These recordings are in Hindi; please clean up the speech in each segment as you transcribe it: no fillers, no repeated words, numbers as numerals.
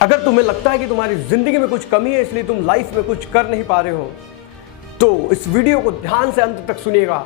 अगर तुम्हें लगता है कि तुम्हारी जिंदगी में कुछ कमी है इसलिए तुम लाइफ में कुछ कर नहीं पा रहे हो, तो इस वीडियो को ध्यान से अंत तक सुनिएगा,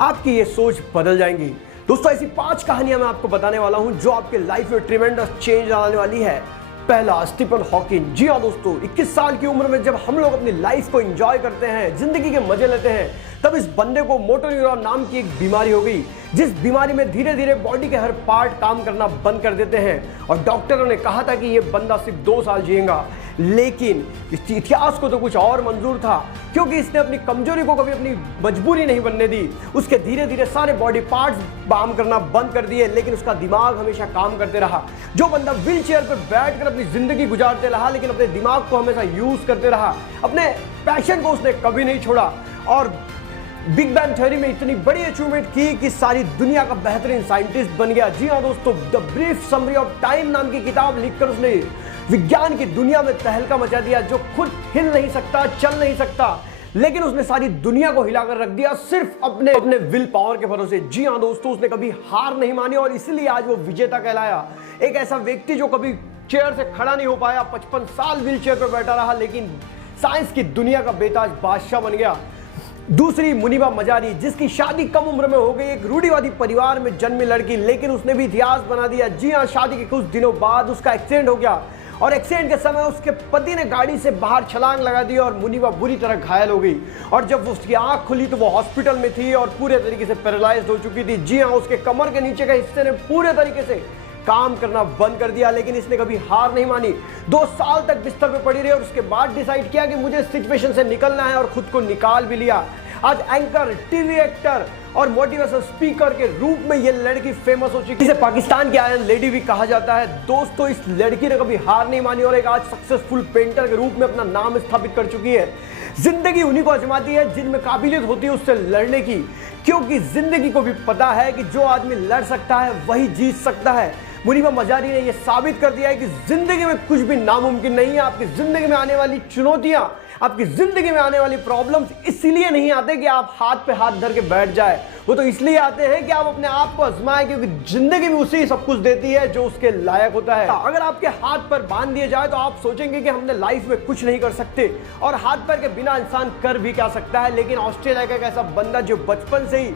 आपकी ये सोच बदल जाएंगी। दोस्तों, ऐसी 5 कहानियां मैं आपको बताने वाला हूं जो आपके लाइफ में ट्रिमेंडस चेंज लाने वाली है। पहला, स्टीफन हॉकिंग। जी हाँ दोस्तों, 21 साल की उम्र में जब हम लोग अपनी लाइफ को एंजॉय करते हैं, जिंदगी के मजे लेते हैं, तब इस बंदे को मोटर न्यूरॉन नाम की एक बीमारी हो गई, जिस बीमारी में धीरे धीरे बॉडी के हर पार्ट काम करना बंद कर देते हैं। और डॉक्टरों ने कहा था कि ये बंदा सिर्फ 2 साल जिएगा, लेकिन इस इतिहास को तो कुछ और मंजूर था, क्योंकि इसने अपनी कमजोरी को कभी अपनी मजबूरी नहीं बनने दी। उसके धीरे धीरे सारे बॉडी पार्ट्स काम करना बंद कर दिए, लेकिन उसका दिमाग हमेशा काम करते रहा। जो बंदा व्हील चेयर पर बैठकर अपनी जिंदगी गुजारते रहा, लेकिन अपने दिमाग को हमेशा यूज करते रहा, अपने पैशन को उसने कभी नहीं छोड़ा और बिग बैंग थ्योरी में इतनी बड़ी अचीवमेंट की कि सारी दुनिया का बेहतरीन साइंटिस्ट बन गया। जी हाँ दोस्तों, the brief summary of time नाम की किताब लिखकर उसने विज्ञान की दुनिया में तहलका मचा दिया। जो खुद हिल नहीं सकता, चल नहीं सकता, लेकिन उसने सारी दुनिया को हिलाकर रख दिया सिर्फ अपने विल पावर के भरोसे। जी हाँ दोस्तों, उसने कभी हार नहीं मानी और इसलिए आज वो विजेता कहलाया। एक ऐसा व्यक्ति जो कभी चेयर से खड़ा नहीं हो पाया, 55 साल व्हील चेयर पर बैठा रहा, लेकिन साइंस की दुनिया का बेताज बादशाह बन गया। दूसरी, मुनीबा मजारी, जिसकी शादी कम उम्र में हो गई, एक रूढ़िवादी परिवार में जन्मी लड़की, लेकिन उसने भी इतिहास बना दिया। जी हाँ, शादी के कुछ दिनों बाद उसका एक्सीडेंट हो गया और एक्सीडेंट के समय उसके पति ने गाड़ी से बाहर छलांग लगा दी और मुनीबा बुरी तरह घायल हो गई। और जब उसकी आंख खुली तो वो हॉस्पिटल में थी और पूरे तरीके से पैरालाइज्ड हो चुकी थी। जी हाँ, उसके कमर के नीचे के हिस्से ने पूरे तरीके से काम करना बंद कर दिया, लेकिन इसने कभी हार नहीं मानी। 2 साल तक बिस्तर पे पड़ी रही और उसके बाद डिसाइड किया कि मुझे इस सिचुएशन से निकलना है और खुद को निकाल भी लिया। आज एंकर, टीवी एक्टर और मोटिवेशनल स्पीकर के रूप में ये लड़की फेमस हो चुकी है। इसे पाकिस्तान की आयरन लेडी भी कहा जाता है। दोस्तों, इस लड़की ने कभी हार नहीं मानी और एक आज सक्सेसफुल पेंटर के रूप में अपना नाम स्थापित कर चुकी है। जिंदगी उन्हीं को आजमाती है जिनमें काबिलियत होती है उससे लड़ने की, क्योंकि जिंदगी को भी पता है कि जो आदमी लड़ सकता है वही जीत सकता है। मुनीबा मजारी ने यह साबित कर दिया है कि जिंदगी में कुछ भी नामुमकिन नहीं है। आपकी जिंदगी में आने वाली चुनौतियां, आपकी जिंदगी में आने वाली प्रॉब्लम्स इसलिए नहीं आते कि आप हाथ पे हाथ धर के बैठ जाए, वो तो इसलिए आते हैं कि आप अपने आप को आजमाएं, क्योंकि जिंदगी भी उसी सब कुछ देती है जो उसके लायक होता है। अगर आपके हाथ पर बांध दिए जाए तो आप सोचेंगे कि हमने लाइफ में कुछ नहीं कर सकते, और हाथ पैर के बिना इंसान कर भी क्या सकता है। लेकिन ऑस्ट्रेलिया का एक ऐसा बंदा जो बचपन से ही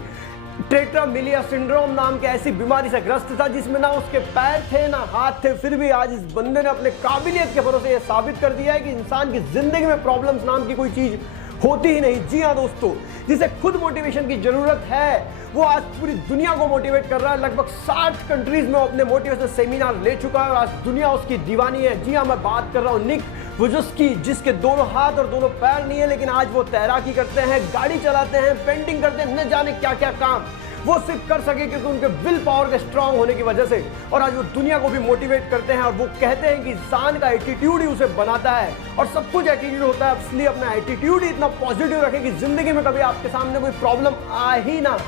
टेट्रामिलिया सिंड्रोम नाम के ऐसी बीमारी से ग्रस्त था, जिसमें ना उसके पैर थे ना हाथ थे, फिर भी आज इस बंदे ने अपने काबिलियत के भरोसे ये साबित कर दिया है कि इंसान की जिंदगी में प्रॉब्लम्स नाम की कोई चीज होती ही नहीं। जी हाँ दोस्तों, जिसे खुद मोटिवेशन की जरूरत है वो आज पूरी दुनिया को मोटिवेट कर रहा है। लगभग 60 कंट्रीज में अपने मोटिवेशनल सेमिनार ले चुका है और आज दुनिया उसकी दीवानी है। जी हाँ, मैं बात कर रहा हूँ निक वुजोस्की, जिसके दोनों हाथ और दोनों पैर नहीं है, लेकिन आज वो तैराकी करते हैं, गाड़ी चलाते हैं, पेंटिंग करते हैं, न जाने क्या क्या काम वो सिर्फ कर सके क्योंकि उनके विल पावर के स्ट्रांग होने की वजह से। और आज वो दुनिया को भी मोटिवेट करते हैं और वो कहते हैं कि इंसान का एटीट्यूड ही उसे बनाता है और सब कुछ एटीट्यूड होता है। इसलिए अपना एटीट्यूड ही इतना पॉजिटिव रखें कि जिंदगी में कभी आपके सामने कोई प्रॉब्लम आ ही ना।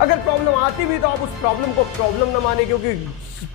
अगर प्रॉब्लम आती भी तो आप उस प्रॉब्लम को प्रॉब्लम ना माने, क्योंकि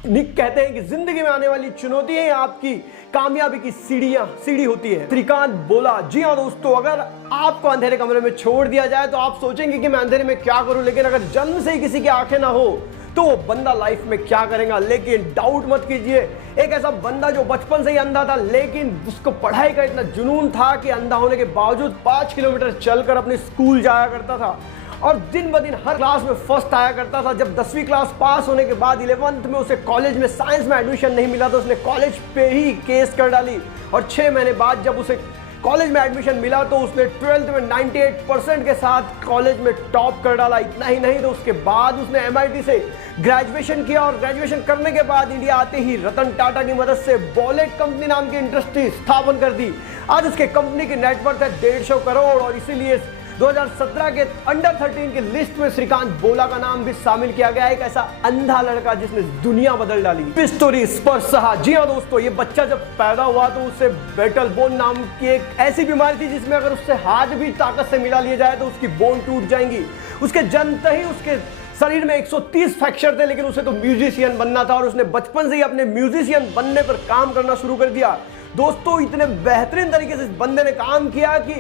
निक कहते हैं कि जिंदगी में आने वाली चुनौतियां आपकी कामयाबी की सीढ़ी होती है। श्रीकांत बोला। जी हाँ दोस्तों, अगर आपको अंधेरे कमरे में छोड़ दिया जाए तो आप सोचेंगे कि मैं अंधेरे में क्या करूं, लेकिन अगर जन्म से ही किसी की आंखें ना हो तो वो बंदा लाइफ में क्या करेगा। लेकिन डाउट मत कीजिए, एक ऐसा बंदा जो बचपन से ही अंधा था, लेकिन उसको पढ़ाई का इतना जुनून था कि अंधा होने के बावजूद 5 किलोमीटर चलकर अपने स्कूल जाया करता था और दिन ब दिन हर क्लास में फर्स्ट आया करता था। जब 10वीं क्लास पास होने के बाद 11th में उसे कॉलेज में साइंस में एडमिशन नहीं मिला तो उसने कॉलेज पे ही केस कर डाली और 6 महीने बाद जब उसे कॉलेज में एडमिशन मिला तो उसने 12th में 98% के साथ कॉलेज में टॉप कर डाला। इतना ही नहीं तो उसके बाद उसने MIT से ग्रेजुएशन किया और ग्रेजुएशन करने के बाद इंडिया आते ही रतन टाटा की मदद से बॉलेट कंपनी नाम की इंडस्ट्री स्थापन कर दी। आज उसके कंपनी की नेटवर्थ है 150 करोड़ और इसीलिए 2017 के अंडर 13 की लिस्ट में श्रीकांत बोला का नाम भी शामिल किया गया। एक ऐसा अंधा लड़का जिसने दुनिया बदल डाली। स्टोरी स्पर्श सहा। जी हाँ दोस्तों, ये बच्चा जब पैदा हुआ तो उसे बेटल बोन नाम की एक ऐसी बीमारी थी जिसमें अगर उससे हाथ भी ताकत से मिला लिया जाए तो उसकी बोन टूट जाएंगी। उसके जन्मते ही उसके शरीर में 130 फ्रैक्चर थे, लेकिन उसे तो म्यूजिशियन बनना था और उसने बचपन से ही अपने म्यूजिशियन बनने पर काम करना शुरू कर दिया। दोस्तों, इतने बेहतरीन तरीके से इस बंदे ने काम किया कि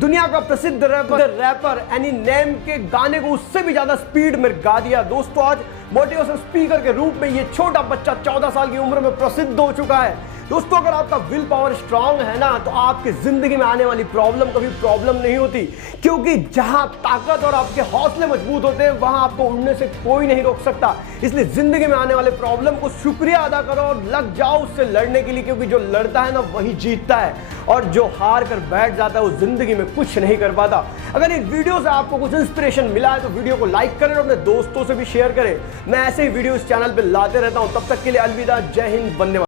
दुनिया का प्रसिद्ध रैपर एनी नेम के गाने को उससे भी ज्यादा स्पीड में गा दिया। दोस्तों, आज मोटिवेशनल स्पीकर के रूप में ये छोटा बच्चा 14 साल की उम्र में प्रसिद्ध हो चुका है। दोस्तों अगर आपका विल पावर स्ट्रांग है ना, तो आपकी जिंदगी में आने वाली प्रॉब्लम कभी प्रॉब्लम नहीं होती, क्योंकि जहां ताकत और आपके हौसले मजबूत होते हैं वहां आपको उड़ने से कोई नहीं रोक सकता। इसलिए जिंदगी में आने वाले प्रॉब्लम को शुक्रिया अदा करो और लग जाओ उससे लड़ने के लिए, क्योंकि जो लड़ता है ना वही जीतता है, और जो हार कर बैठ जाता है वो जिंदगी में कुछ नहीं कर पाता। अगर इस वीडियो से आपको कुछ इंस्पिरेशन मिला है तो वीडियो को लाइक करें और अपने दोस्तों से भी शेयर करें। मैं ऐसे ही वीडियो इस चैनल पे लाते रहता हूं। तब तक के लिए अलविदा, जय हिंद, वंदे मातरम।